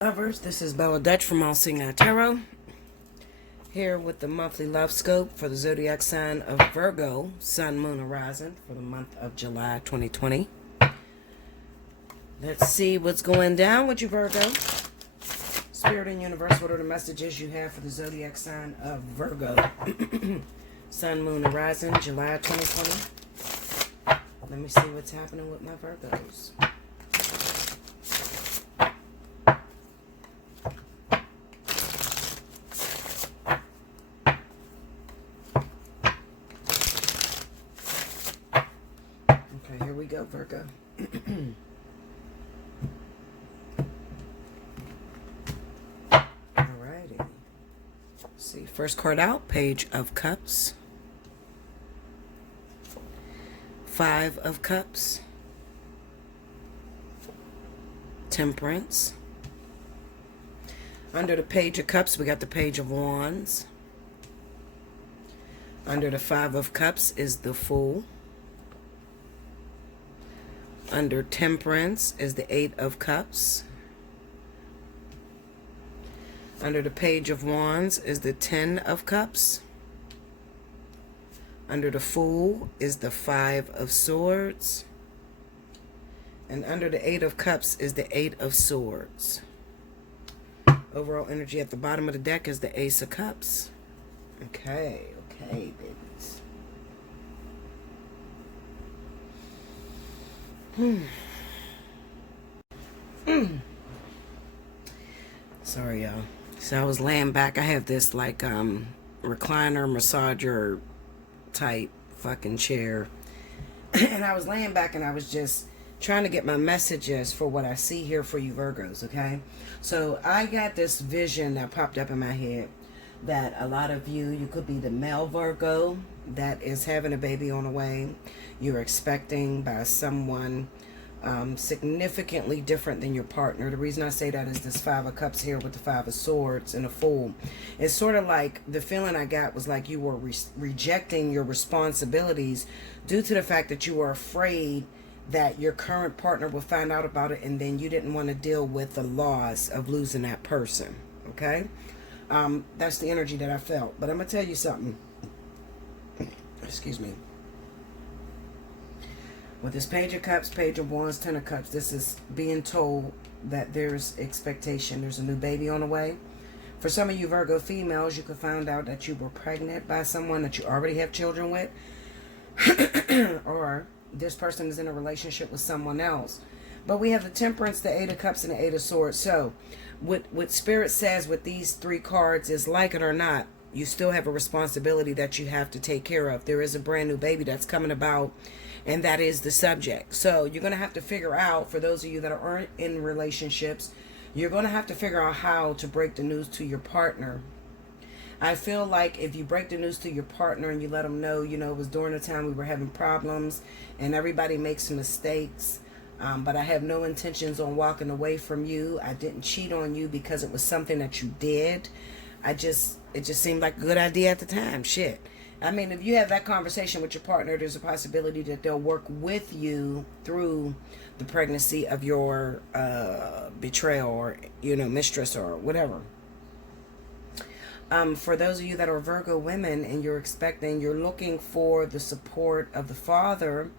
Lovers, this is Bella Dutch from Allseeingeyetarot, here with the monthly love scope for the zodiac sign of Virgo, Sun, Moon, and Rising for the month of July 2020. Let's see what's going down with you, Virgo. Spirit and universe, what are the messages you have for the zodiac sign of Virgo? Sun, Moon, and Rising, July 2020. Let me see what's happening with my Virgos. Okay, here we go, Virgo. Alrighty. See, first card out, Page of Cups. 5 of Cups. Temperance. Under the Page of Cups, we got the Page of Wands. Under the 5 of Cups is the Fool. Under Temperance is the 8 of Cups. Under the Page of Wands is the 10 of Cups. Under the Fool is the 5 of Swords. And under the 8 of Cups is the 8 of Swords. Overall energy at the bottom of the deck is the Ace of Cups. Okay, babies. Sorry, y'all. So I was laying back. I have this like recliner massager type fucking chair. And I was laying back and I was just trying to get my messages for what I see here for you Virgos, okay? So I got this vision that popped up in my head that a lot of you could be the male Virgo that is having a baby on the way. You're expecting by someone significantly different than your partner. The reason I say that is this 5 of Cups here with the 5 of Swords and a Fool. It's sort of like the feeling I got was like you were rejecting your responsibilities due to the fact that you were afraid that your current partner would find out about it, and then you didn't want to deal with the loss of losing that person. Okay? That's the energy that I felt. But I'm going to tell you something. Excuse me. With this Page of Cups, Page of Wands, 10 of Cups, this is being told that there's expectation. There's a new baby on the way. For some of you Virgo females, you could find out that you were pregnant by someone that you already have children with. Or this person is in a relationship with someone else. But we have the Temperance, the 8 of Cups, and the 8 of Swords. So what Spirit says with these 3 cards is, like it or not, you still have a responsibility that you have to take care of. There is a brand new baby that's coming about, and that is the subject. So you're going to have to figure out, for those of you that aren't in relationships, you're going to have to figure out how to break the news to your partner. I feel like if you break the news to your partner and you let them know, it was during the time we were having problems and everybody makes mistakes, but I have no intentions on walking away from you. I didn't cheat on you because it was something that you did. It just seemed like a good idea at the time. Shit. I mean, if you have that conversation with your partner, there's a possibility that they'll work with you through the pregnancy of your betrayal or, mistress or whatever. For those of you that are Virgo women and you're looking for the support of the father,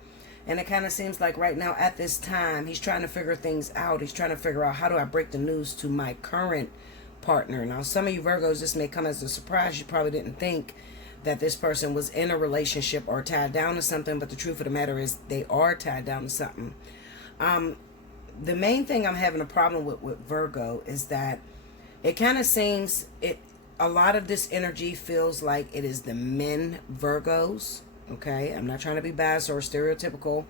and it kind of seems like right now at this time, he's trying to figure things out. He's trying to figure out, how do I break the news to my current partner? Now, some of you Virgos, this may come as a surprise. You probably didn't think that this person was in a relationship or tied down to something, but the truth of the matter is they are tied down to something. The main thing I'm having a problem with Virgo is that it kind of seems a lot of this energy feels like it is the men Virgos. Okay, I'm not trying to be biased or stereotypical.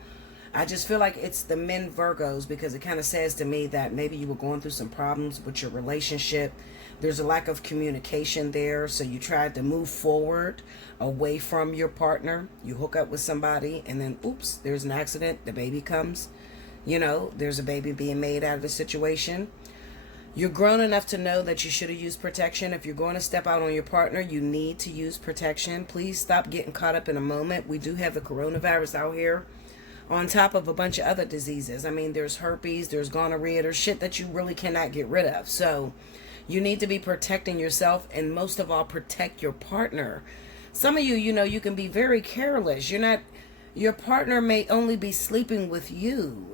I just feel like it's the men Virgos because it kind of says to me that maybe you were going through some problems with your relationship. There's a lack of communication there, so you tried to move forward away from your partner. You hook up with somebody and then, oops, there's an accident. The baby comes. There's a baby being made out of the situation. You're grown enough to know that you should have used protection. If you're going to step out on your partner, you need to use protection. Please stop getting caught up in a moment. We do have the coronavirus out here. on top of a bunch of other diseases. I mean, there's herpes, there's gonorrhea, there's shit that you really cannot get rid of. So you need to be protecting yourself, and most of all, protect your partner. Some of you, you can be very careless. Your partner may only be sleeping with you,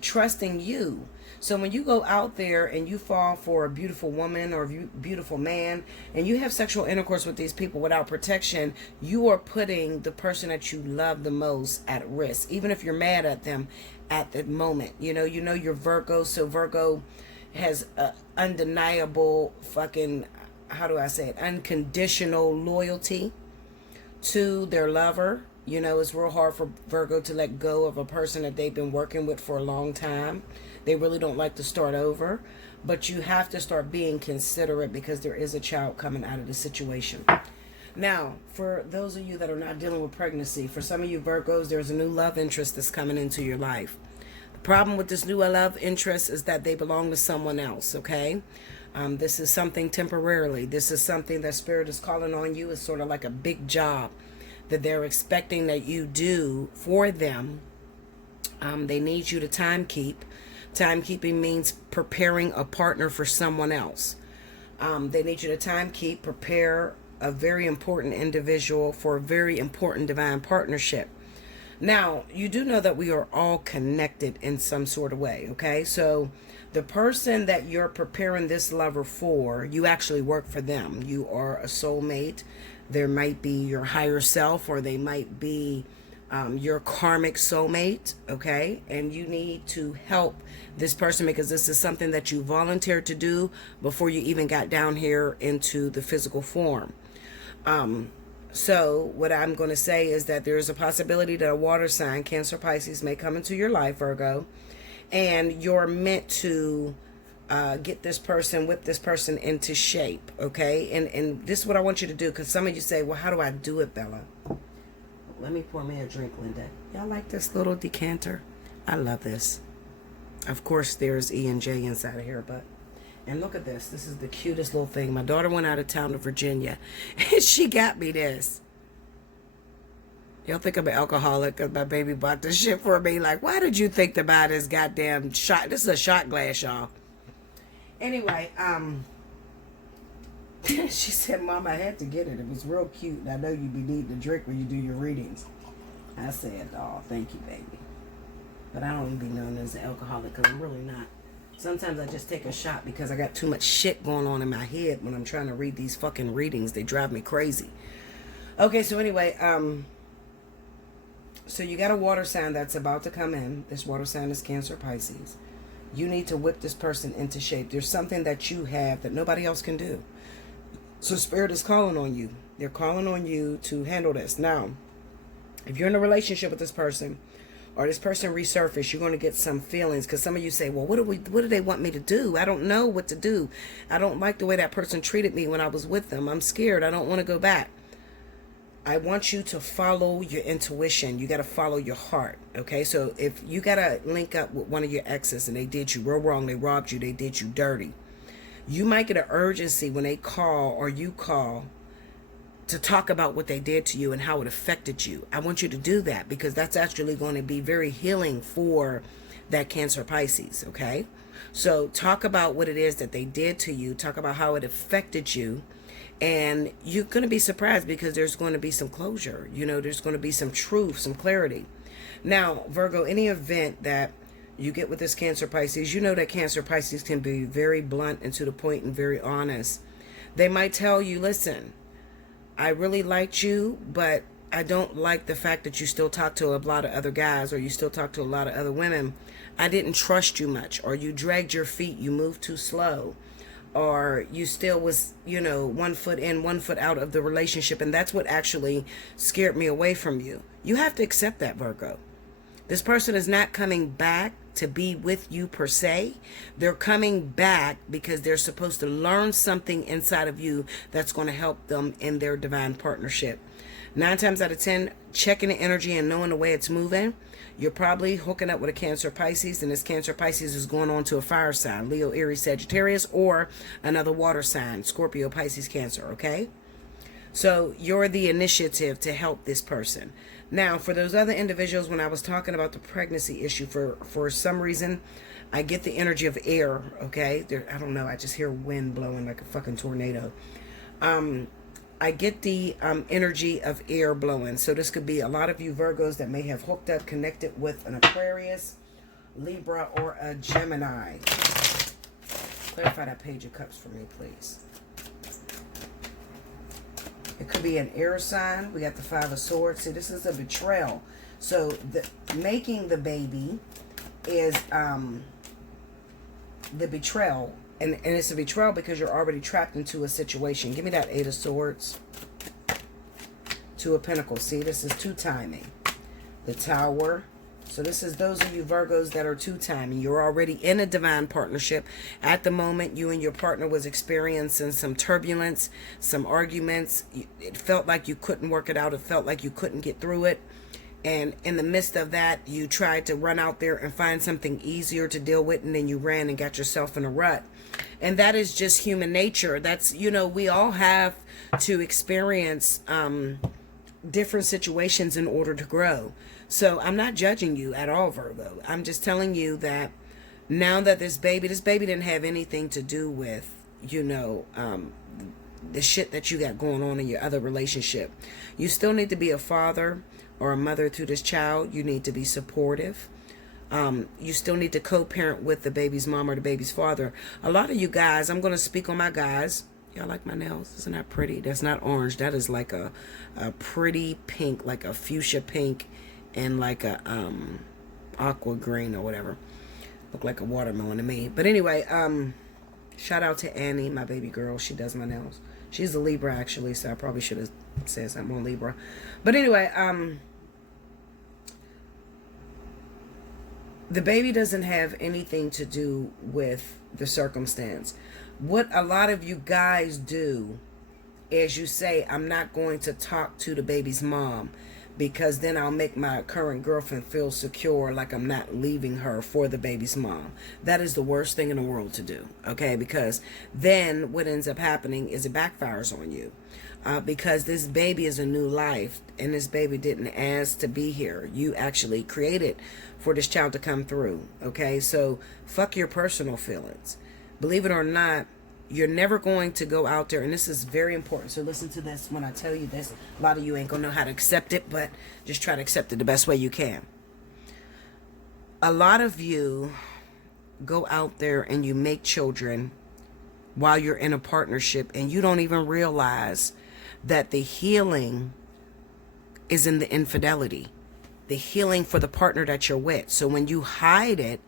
trusting you. So when you go out there and you fall for a beautiful woman or a beautiful man, and you have sexual intercourse with these people without protection, you are putting the person that you love the most at risk, even if you're mad at them at the moment. You're Virgo, so Virgo has undeniable fucking, how do I say it, unconditional loyalty to their lover. It's real hard for Virgo to let go of a person that they've been working with for a long time. They really don't like to start over, but you have to start being considerate because there is a child coming out of the situation. Now, for those of you that are not dealing with pregnancy, for some of you Virgos, there's a new love interest that's coming into your life. The problem with this new love interest is that they belong to someone else, okay? This is something temporarily. This is something that Spirit is calling on you. It's sort of like a big job that they're expecting that you do for them. They need you to timekeep. Timekeeping means preparing a partner for someone else. They need you to timekeep, prepare a very important individual for a very important divine partnership. Now, you do know that we are all connected in some sort of way, okay? So the person that you're preparing this lover for, you actually work for them. You are a soulmate. There might be your higher self, or they might be your karmic soulmate, okay? And you need to help this person because this is something that you volunteered to do before you even got down here into the physical form. So what I'm going to say is that there's a possibility that a water sign, Cancer, Pisces, may come into your life, Virgo, and you're meant to get this person, whip this person into shape, okay? And this is what I want you to do, because some of you say, well, how do I do it, Bella? Let me pour me a drink, Linda. Y'all like this little decanter? I love this. Of course, there's E and J inside of here, but... And look at this. This is the cutest little thing. My daughter went out of town to Virginia, and she got me this. Y'all think I'm an alcoholic because my baby bought this shit for me. Like, why did you think to buy this goddamn shot? This is a shot glass, y'all. Anyway, she said, Mom, I had to get it. It was real cute, and I know you be needing to drink when you do your readings. I said, oh, thank you, baby. But I don't even be known as an alcoholic because I'm really not. Sometimes I just take a shot because I got too much shit going on in my head when I'm trying to read these fucking readings. They drive me crazy. Okay, so anyway, so you got a water sign that's about to come in. This water sign is Cancer, Pisces. You need to whip this person into shape. There's something that you have that nobody else can do. So Spirit is calling on you. They're calling on you to handle this. Now, if you're in a relationship with this person, or this person resurface, you're going to get some feelings. Because some of you say, well, what do they want me to do? I don't know what to do. I don't like the way that person treated me when I was with them. I'm scared. I don't want to go back. I want you to follow your intuition. You got to follow your heart. Okay, so if you got to link up with one of your exes and they did you real wrong, they robbed you, they did you dirty, you might get an urgency when they call or you call to talk about what they did to you and how it affected you. I want you to do that because that's actually going to be very healing for that Cancer, Pisces, okay? So talk about what it is that they did to you. Talk about how it affected you. And you're going to be surprised because there's going to be some closure. There's going to be some truth, some clarity. Now, Virgo, any event that you get with this Cancer, Pisces, you know that Cancer, Pisces can be very blunt and to the point and very honest. They might tell you, listen, I really liked you, but I don't like the fact that you still talk to a lot of other guys or you still talk to a lot of other women. I didn't trust you much, or you dragged your feet, you moved too slow, or you still was, 1 foot in, 1 foot out of the relationship. And that's what actually scared me away from you. You have to accept that, Virgo. This person is not coming back to be with you per se. They're coming back because they're supposed to learn something inside of you that's going to help them in their divine partnership. 9 times out of 10, checking the energy and knowing the way it's moving, you're probably hooking up with a Cancer, Pisces, and this Cancer, Pisces is going on to a fire sign, Leo, Aries, Sagittarius, or another water sign, Scorpio, Pisces, Cancer, okay? So you're the initiative to help this person. Now, for those other individuals, when I was talking about the pregnancy issue, for some reason, I get the energy of air, okay? I don't know, I just hear wind blowing like a fucking tornado. I get the energy of air blowing. So this could be a lot of you Virgos that may have hooked up, connected with an Aquarius, Libra, or a Gemini. Clarify that Page of Cups for me, please. It could be an air sign. We got the Five of Swords. See, this is a betrayal. So making the baby is the betrayal. And it's a betrayal because you're already trapped into a situation. Give me that Eight of Swords. Two of Pentacles. See, this is two-timing. The Tower. So this is those of you Virgos that are two-timing. You're already in a divine partnership. At the moment, you and your partner was experiencing some turbulence, some arguments. It felt like you couldn't work it out. It felt like you couldn't get through it. And in the midst of that, you tried to run out there and find something easier to deal with, and then you ran and got yourself in a rut. And that is just human nature. That's, you know, we all have to experience different situations in order to grow. So I'm not judging you at all, Virgo. I'm just telling you that now that this baby didn't have anything to do with, you know, the shit that you got going on in your other relationship. You still need to be a father or a mother to this child. You need to be supportive. You still need to co-parent with the baby's mom or the baby's father. A lot of you guys, I'm going to speak on my guys. Y'all like my nails? Isn't that pretty? That's not orange. That is like a pretty pink, like a fuchsia pink and like a aqua green or whatever. Look like a watermelon to me. But anyway, shout out to Annie, my baby girl. She does my nails. She's a Libra, actually, so I probably should have said something on Libra. But anyway, the baby doesn't have anything to do with the circumstance. What a lot of you guys do is you say, I'm not going to talk to the baby's mom because then I'll make my current girlfriend feel secure, like I'm not leaving her for the baby's mom. That is the worst thing in the world to do, okay? Because then what ends up happening is it backfires on you. Because this baby is a new life, and this baby didn't ask to be here. You actually created for this child to come through, okay? So fuck your personal feelings. Believe it or not, you're never going to go out there, and this is very important, so listen to this when I tell you this. A lot of you ain't gonna know how to accept it, but just try to accept it the best way you can. A lot of you go out there and you make children while you're in a partnership, and you don't even realize that the healing is in the infidelity, the healing for the partner that you're with. So when you hide it,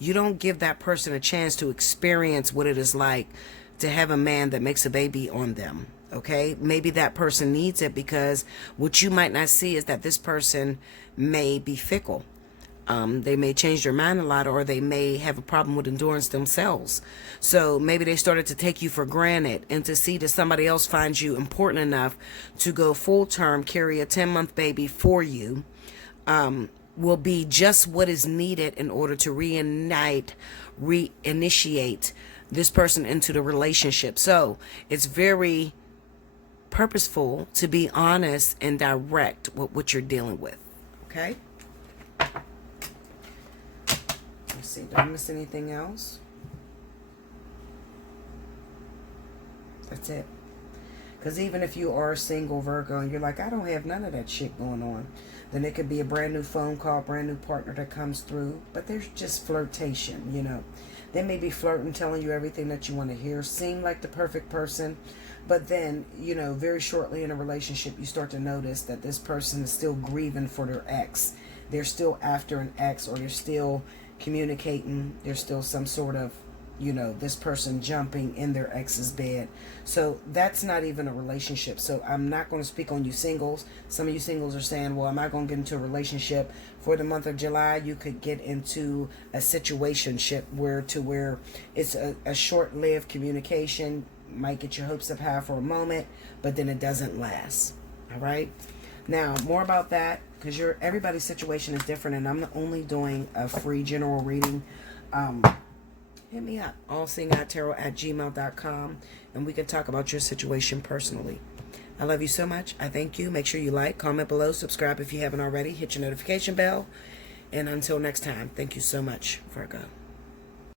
you don't give that person a chance to experience what it is like to have a man that makes a baby on them, okay? Maybe that person needs it because what you might not see is that this person may be fickle. They may change their mind a lot, or they may have a problem with endurance themselves. So maybe they started to take you for granted, and to see that somebody else finds you important enough to go full term, carry a 10-month baby for you, will be just what is needed in order to reinitiate this person into the relationship. So it's very purposeful to be honest and direct with what you're dealing with, okay? Let's see, did I miss anything else? That's it. Because even if you are a single Virgo and you're like, I don't have none of that shit going on, then it could be a brand new phone call, brand new partner that comes through. But there's just flirtation, you know. They may be flirting, telling you everything that you want to hear, seem like the perfect person. But then, you know, very shortly in a relationship, you start to notice that this person is still grieving for their ex. They're still after an ex, or they're still communicating. There's still some sort of, you know, this person jumping in their ex's bed. So that's not even a relationship. So I'm not going to speak on you singles. Some of you singles are saying, well, am I going to get into a relationship? For the month of July, you could get into a situationship where it's a short-lived communication. Might get your hopes up high for a moment, but then it doesn't last. All right? Now, more about that, because everybody's situation is different, and I'm only doing a free general reading. Hit me up, allseeingeyetarot@gmail.com, and we can talk about your situation personally. I love you so much. I thank you. Make sure you like, comment below, subscribe if you haven't already. Hit your notification bell. And until next time, thank you so much, Virgo.